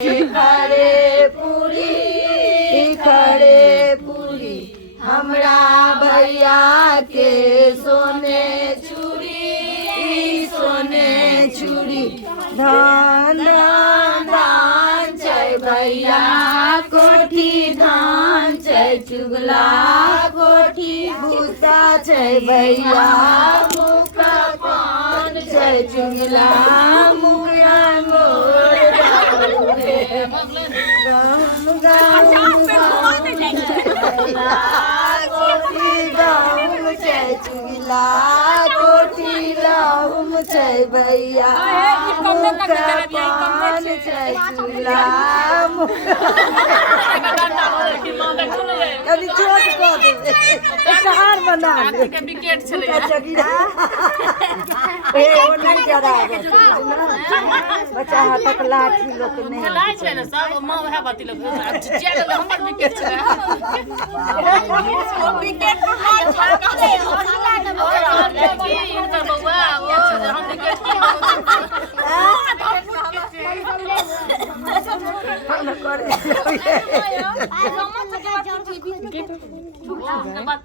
खड़े पूरी हमरा भैया के सोने चूड़ी धान छै भैया कोठी धान छै चुगला कोठी भूसा छै भैया मुखा पान छै चुगला मुखा मोर कोठी राम छै भैया पान छै चूल्हा कभी छोट कऽ देबै एकटा हार बना दे विकेट छलै नहीं जरा बच्चा हाथक लाठी लोक नहीं खेलाइ छै ने सब मां वएह बात लोक जे हमर विकेट छलै ओ विकेट पर मार छका दे की इनकर बउआ ओ हम विकेट की हम करे